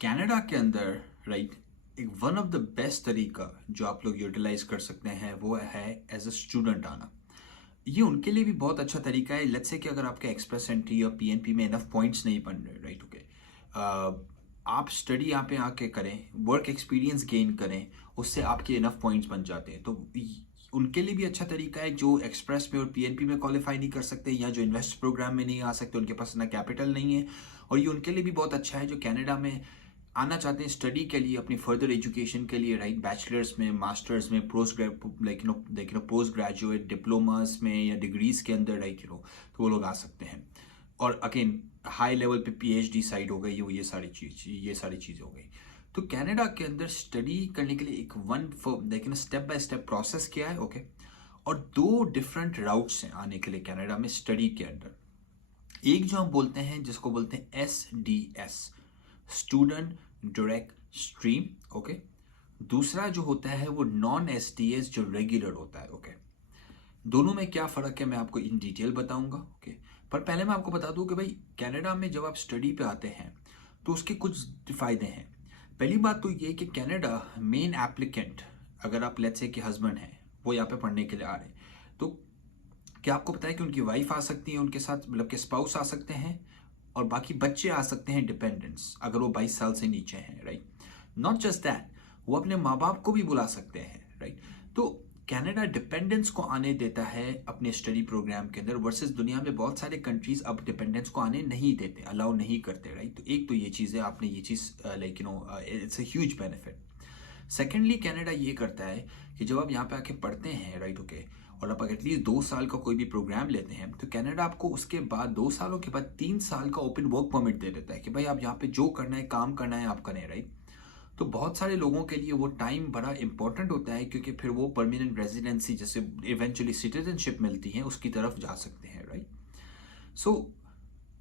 Canada के अंदर right एक वन ऑफ द बेस्ट तरीका जो आप लोग यूटिलाइज कर सकते हैं वो है एज अ स्टूडेंट आना। ये उनके लिए भी बहुत अच्छा तरीका है। लेट्स से कि अगर आपके एक्सप्रेस एंट्री या पीएनपी में इनफ पॉइंट्स नहीं बन रहे राइट ओके, आप स्टडी यहाँ पे आके करें, वर्क एक्सपीरियंस गेन करें, उससे आपके इनफ पॉइंट्स बन जाते हैं। तो उनके लिए भी अच्छा तरीका है जो एक्सप्रेस में और पीएनपी में क्वालिफाई नहीं कर सकते या जो इन्वेस्ट प्रोग्राम में नहीं आ सकते, उनके पास ना कैपिटल नहीं है। और ये उनके लिए भी बहुत अच्छा है जो कनाडा में आना चाहते हैं स्टडी के लिए, अपनी फर्दर एजुकेशन के लिए राइट, बैचलर्स में, मास्टर्स में, पोस्ट ग्रेजुएट डिप्लोमास में या डिग्रीज के अंदर राइट तो वो लोग आ सकते हैं। और अगेन हाई लेवल पे पीएचडी साइड हो गई, ये सारी चीज़ें हो गई। तो कनाडा के अंदर स्टडी करने के लिए एक स्टेप बाय स्टेप प्रोसेस किया है ओके। और दो डिफरेंट राउट्स हैं आने के लिए कनाडा में स्टडी के अंदर। एक जो हम बोलते हैं जिसको बोलते हैं SDS, student direct stream okay. दूसरा जो होता है वो नॉन SDS जो रेगुलर होता है ओके। दोनों में क्या फ़र्क है मैं आपको इन डिटेल बताऊंगा ओके। पर पहले मैं आपको बता दूं कि भाई कनाडा में जब आप स्टडी पे आते हैं तो उसके कुछ फ़ायदे हैं। पहली बात तो ये कि कनाडा मेन एप्लीकेंट, अगर आप लेट्स से कि हस्बैंड हैं वो यहाँ पे पढ़ने के लिए आ रहे हैं, तो क्या आपको पता है कि उनकी वाइफ आ सकती है उनके साथ, मतलब कि स्पाउस आ सकते हैं, और बाकी बच्चे आ सकते हैं डिपेंडेंट्स अगर वो 22 साल से नीचे हैं राइट। नॉट जस्ट दैट, वो अपने माँ बाप को भी बुला सकते हैं राइट। तो कनाडा डिपेंडेंट्स को आने देता है अपने स्टडी प्रोग्राम के अंदर, वर्सेस दुनिया में बहुत सारे कंट्रीज अब डिपेंडेंट्स को आने नहीं देते, अलाउ नहीं करते राइट। तो एक तो ये चीज़ है, आपने ये चीज़ it's a huge benefit. Secondly Canada ये करता है कि जब आप यहाँ पे आके पढ़ते हैं राइट ओके, और आप एटलीस्ट 2 साल का कोई भी प्रोग्राम लेते हैं तो कनाडा आपको उसके बाद 2 सालों के बाद 3 साल का ओपन वर्क परमिट दे देता है कि भाई आप यहाँ पे जो करना है, काम करना है आप करें राइट। तो बहुत सारे लोगों के लिए वो टाइम बड़ा इंपॉर्टेंट होता है क्योंकि फिर वो परमानेंट रेजिडेंसी जैसे इवेंचुअली सिटीजनशिप मिलती है उसकी तरफ जा सकते हैं राइट। सो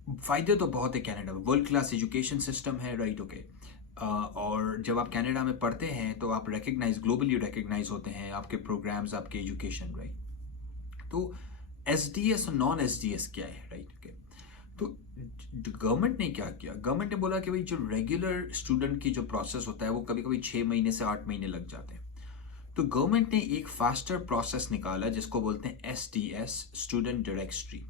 फायदे तो बहुत है कनाडा में, वर्ल्ड क्लास एजुकेशन सिस्टम है राइट ओके। और जब आप कनाडा में पढ़ते हैं तो आप ग्लोबली रिकग्नाइज होते हैं, आपके प्रोग्राम्स, आपके एजुकेशन राइट। तो SDS और नॉन SDS क्या है राइट ओके। तो गवर्नमेंट ने क्या किया, गवर्नमेंट ने बोला कि भाई जो रेगुलर स्टूडेंट की जो प्रोसेस होता है वो कभी कभी 6 महीने से 8 महीने लग जाते हैं। तो गवर्नमेंट ने एक फास्टर प्रोसेस निकाला जिसको बोलते हैं SDS, स्टूडेंट डायरेक्ट स्ट्रीम।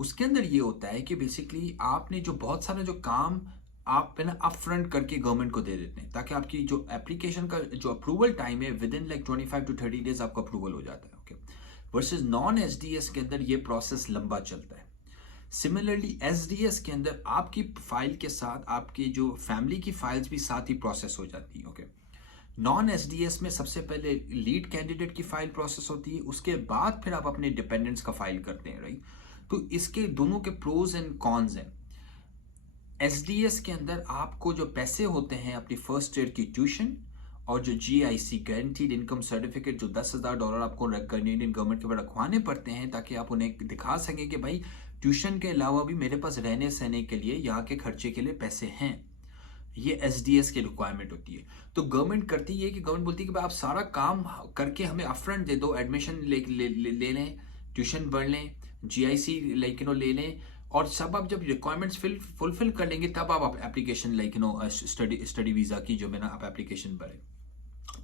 उसके अंदर ये होता है कि बेसिकली आपने जो बहुत सारा जो काम आप है ना अप फ्रंट करके गवर्नमेंट को दे देते हैं ताकि आपकी जो एप्लीकेशन का जो अप्रूवल टाइम है with in like 25 to 30 days आपका अप्रूवल हो जाता है ओके। वर्सेस नॉन SDS के अंदर ये प्रोसेस लंबा चलता है। सिमिलरली SDS के अंदर आपकी फाइल के साथ आपकी जो फैमिली की फाइल्स भी साथ ही प्रोसेस हो जाती है ओके। नॉन SDS में सबसे पहले लीड कैंडिडेट की फाइल प्रोसेस होती है, उसके बाद फिर आप अपने डिपेंडेंट्स का फाइल करते हैं राइट। तो इसके दोनों के प्रोज एंड कॉन्स हैं। SDS के अंदर आपको जो पैसे होते हैं अपनी फर्स्ट ईयर की ट्यूशन और जो GIC गारंटीड इनकम सर्टिफिकेट जो $10,000 आपको कैनेडियन गवर्नमेंट के पास रखवाने पड़ते हैं ताकि आप उन्हें दिखा सकें कि भाई ट्यूशन के अलावा भी मेरे पास रहने सहने के लिए, यहाँ के खर्चे के लिए पैसे हैं। ये SDS की रिक्वायरमेंट होती है। तो गवर्नमेंट करती है कि गवर्नमेंट बोलती है कि भाई आप सारा काम करके हमें अपफ्रंट दे दो, एडमिशन ले लें, ट्यूशन भर लें, GIC ले लें, और सब आप जब रिक्वायरमेंट्स फुलफिल कर लेंगे तब आप एप्लीकेशन स्टडी वीज़ा की जो है ना आप एप्लीकेशन भरें।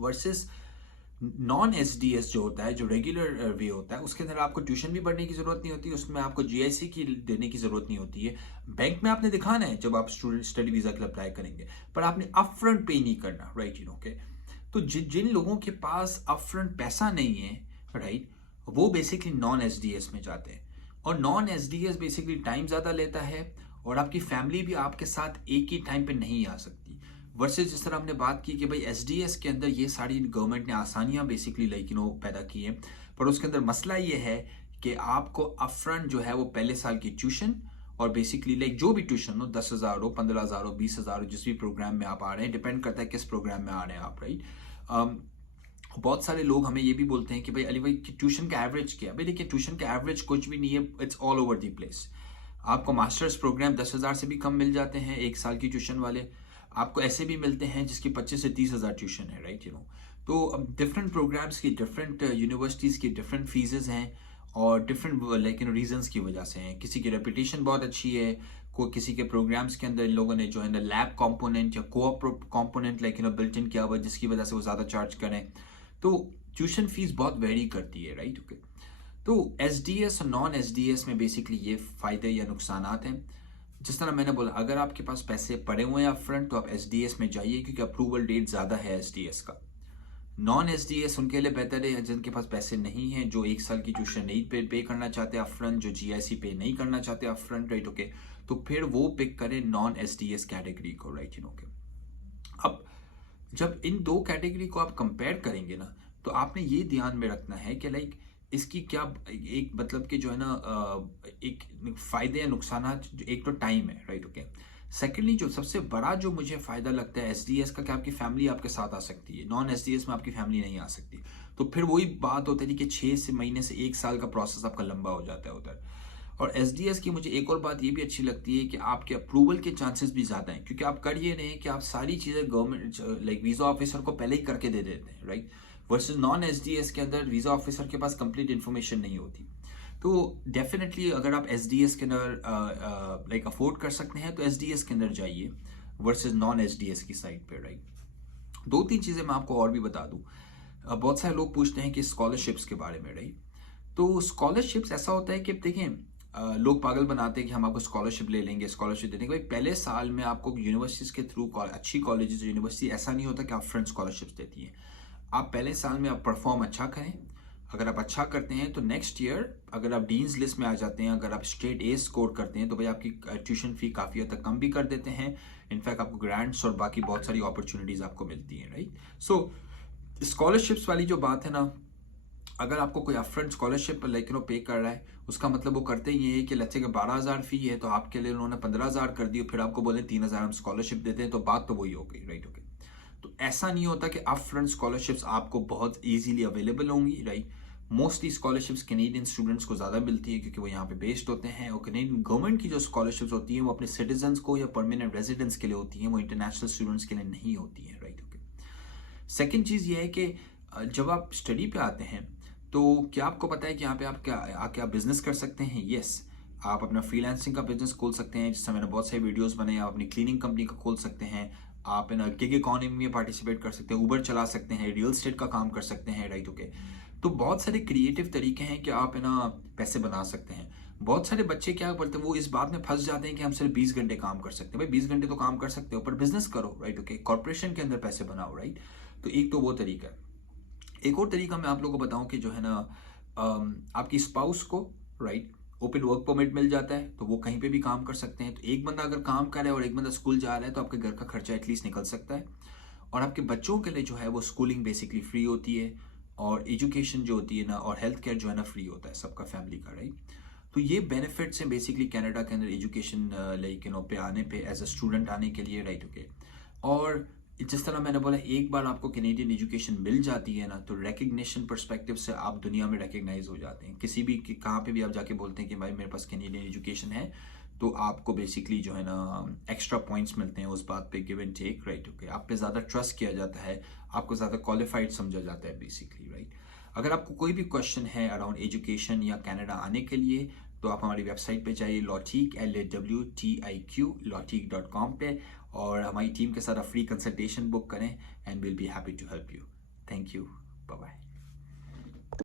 वर्सेस नॉन SDS जो होता है, जो रेगुलर वे होता है, उसके अंदर आपको ट्यूशन भी पढ़ने की जरूरत नहीं होती, उसमें आपको GIC की देने की जरूरत नहीं होती है। बैंक में आपने दिखाना है जब आप स्टूडेंट स्टडी वीज़ा के लिए अप्लाई करेंगे, पर आपने अपफ्रंट पे नहीं करना राइट ओके। तो जिन लोगों के पास अपफ्रंट पैसा नहीं है राइट, वो बेसिकली नॉन SDS में जाते हैं। और नॉन SDS बेसिकली टाइम ज़्यादा लेता है और आपकी फैमिली भी आपके साथ एक ही टाइम पे नहीं आ सकती। वर्सेस जिस तरह हमने बात की कि भाई SDS के अंदर ये सारी गवर्नमेंट ने आसानियां बेसिकली पैदा की हैं, पर उसके अंदर मसला ये है कि आपको अपफ्रंट जो है वो पहले साल की ट्यूशन और बेसिकली जो भी ट्यूशन हो, 10,000 हो, 15,000 हो, 20,000 हो, जिस भी प्रोग्राम में आप आ रहे हैं, डिपेंड करता है किस प्रोग्राम में आ रहे हैं आप राइट। बहुत सारे लोग हमें ये भी बोलते हैं कि भाई अली भाई ट्यूशन का एवरेज क्या है। भाई देखिए ट्यूशन का एवरेज कुछ भी नहीं है, it's all over the place. आपको मास्टर्स प्रोग्राम 10,000 से भी कम मिल जाते हैं एक साल की ट्यूशन वाले, आपको ऐसे भी मिलते हैं जिसकी 25 से 30,000 ट्यूशन है राइट तो डिफरेंट प्रोग्राम्स की, डिफरेंट यूनिवर्सिटीज़ की डिफरेंट फीसेस हैं और डिफरेंट लाइक रीजंस की वजह से हैं। किसी की रेपुटेशन बहुत अच्छी है, कोई किसी के प्रोग्राम्स के अंदर इन लोगों ने जो है ना लैब कंपोनेंट या co-op component like built in किया हुआ, जिसकी वजह से वो ज़्यादा चार्ज करें। तो ट्यूशन फीस बहुत वेरी करती है, राइट। ओके, तो एस डी एस और नॉन एस डी एस में बेसिकली ये फ़ायदे या नुकसानात हैं। जिस तरह मैंने बोला, अगर आपके पास पैसे पड़े हुए हैं अपफ्रंट तो आप एस डी एस में जाइए, क्योंकि अप्रूवल डेट ज़्यादा है एस डी एस का। नॉन एस डी एस उनके लिए बेहतर है जिनके पास पैसे नहीं हैं, जो 1 साल की ट्यूशन नहीं पे करना चाहते अपफ्रंट, जो जी आई सी पे नहीं करना चाहते अपफ्रंट, राइट। ओके, तो फिर वो पिक करें non S D S category को, राइट। ओके, अब जब इन दो कैटेगरी को आप कंपेयर करेंगे ना, तो आपने ये ध्यान में रखना है कि लाइक इसकी क्या एक मतलब कि जो है ना एक फायदे या नुकसान। एक तो टाइम है, राइट। ओके, सेकेंडली जो सबसे बड़ा जो मुझे फायदा लगता है एसडीएस का, कि आपकी फैमिली आपके साथ आ सकती है। नॉन एसडीएस में आपकी फैमिली नहीं आ सकती, तो फिर वही बात होती है कि 6 महीने से 1 साल का प्रोसेस आपका लंबा हो जाता है उधर। और एसडीएस की मुझे एक और बात ये भी अच्छी लगती है कि आपके अप्रूवल के चांसेस भी ज़्यादा हैं, क्योंकि आप कर ये रहे हैं कि आप सारी चीज़ें गवर्नमेंट लाइक वीज़ा ऑफिसर को पहले ही करके दे देते हैं, राइट। वर्सेस नॉन एसडीएस के अंदर वीज़ा ऑफिसर के पास कंप्लीट इन्फॉर्मेशन नहीं होती। तो डेफिनेटली अगर आप एसडीएस के अंदर लाइक अफोर्ड कर सकते हैं तो एसडीएस के अंदर जाइए वर्सेस नॉन एसडीएस की साइड पे, राइट। 2-3 चीज़ें मैं आपको और भी बता दूँ। बहुत सारे लोग पूछते हैं कि स्कॉलरशिप्स के बारे में, राइट। तो स्कॉलरशिप्स ऐसा होता है कि देखें, लोग पागल बनाते हैं कि हम आपको स्कॉलरशिप ले लेंगे, स्कॉलरशिप दे देंगे। भाई पहले साल में आपको यूनिवर्सिटीज़ के थ्रू, अच्छी कॉलेजेस यूनिवर्सिटी ऐसा नहीं होता कि आप फ्रंट स्कॉलरशिप्स देती हैं। आप पहले साल में आप परफॉर्म अच्छा करें, अगर आप अच्छा करते हैं तो नेक्स्ट ईयर अगर आप डीन्स लिस्ट में आ जाते हैं, अगर आप स्ट्रेट ए स्कोर करते हैं, तो भाई आपकी ट्यूशन फी काफ़ी हद तक कम भी कर देते हैं। इनफैक्ट आपको ग्रांट्स और बाकी बहुत सारी अपॉर्चुनिटीज़ आपको मिलती हैं, राइट। सो स्कॉलरशिप्स वाली जो बात है ना, अगर आपको कोई अपफ्रंट स्कॉलरशिप लाइक पे कर रहा है, उसका मतलब वो करते ही है कि लेट्स से 12,000 फी है, तो आपके लिए उन्होंने 15,000 कर दी, फिर आपको बोले 3,000 हम स्कॉलरशिप देते हैं, तो बात तो वही हो गई, राइट। ओके, तो ऐसा नहीं होता कि अपफ्रंट स्कॉलरशिप्स आपको बहुत ईजीली अवेलेबल होंगी, right. Mostly scholarships Canadian students को ज़्यादा मिलती है क्योंकि वो यहाँ पे बेस्ड होते हैं, और कैनेडियन गवर्नमेंट की जो स्कॉलरशिप्स होती हैं वो अपने सिटीजन्स को या परमानेंट रेजिडेंट्स के लिए होती हैं, वो इंटरनेशनल स्टूडेंट्स के लिए नहीं होती हैं, राइट। ओके, सेकेंड चीज़ ये है कि जब आप स्टडी पे आते हैं तो क्या आपको पता है कि यहाँ पे आप क्या आके आप बिजनेस कर सकते हैं। यस, आप अपना फ्रीलांसिंग का बिजनेस खोल सकते हैं, जिससे मैंने बहुत सारे वीडियोस बनाए। आप अपनी क्लीनिंग कंपनी का खोल सकते हैं, आप इन गिग इकोनॉमी में पार्टिसिपेट कर सकते हैं, उबर चला सकते हैं, रियल एस्टेट का काम कर सकते हैं, राइट। ओके, तो बहुत सारे क्रिएटिव तरीके हैं कि आप ना पैसे बना सकते हैं। बहुत सारे बच्चे क्या करते हैं, वो इस बात में फंस जाते हैं कि हम सिर्फ 20 घंटे काम कर सकते हैं। भाई 20 घंटे तो काम कर सकते हो, पर बिजनेस करो, राइट। ओके, कॉर्पोरेशन के अंदर पैसे बनाओ, राइट। तो एक तो वो तरीका है। एक और तरीका मैं आप लोगों को बताऊं कि जो है ना आपकी स्पाउस को, राइट, ओपन वर्क परमिट मिल जाता है, तो वो कहीं पे भी काम कर सकते हैं। तो एक बंदा अगर काम कर रहा है और एक बंदा स्कूल जा रहा है, तो आपके घर का खर्चा एटलीस्ट निकल सकता है। और आपके बच्चों के लिए जो है वो स्कूलिंग बेसिकली फ्री होती है, और एजुकेशन जो होती है ना, और हेल्थ केयर जो है ना फ्री होता है सबका फैमिली का, राइट। तो ये बेनिफिट्स हैं बेसिकली कनाडा के अंदर एजुकेशन लाइक पे आने पे, एज अ स्टूडेंट आने के लिए, राइट। ओके, और जिस तरह मैंने बोला, एक बार आपको कैनेडियन एजुकेशन मिल जाती है ना, तो रिकग्निशन पर्सपेक्टिव से आप दुनिया में रिकग्नाइज हो जाते हैं। किसी भी कहाँ पे भी आप जाके बोलते हैं कि भाई मेरे पास कैनेडियन एजुकेशन है, तो आपको बेसिकली जो है ना एक्स्ट्रा पॉइंट्स मिलते हैं उस बात पे, give and take, right. Okay, आप पे ज़्यादा ट्रस्ट किया जाता है, आपको ज़्यादा क्वालिफाइड समझा जाता है बेसिकली, राइट। अगर आपको कोई भी क्वेश्चन है अराउंड एजुकेशन या कनाडा आने के लिए, तो आप हमारी वेबसाइट पे जाइए, लॉटीक LAWTIQ lawteak.com पे, और हमारी टीम के साथ फ्री कंसल्टेशन बुक करें, and will be happy to help you. Thank you, bye bye.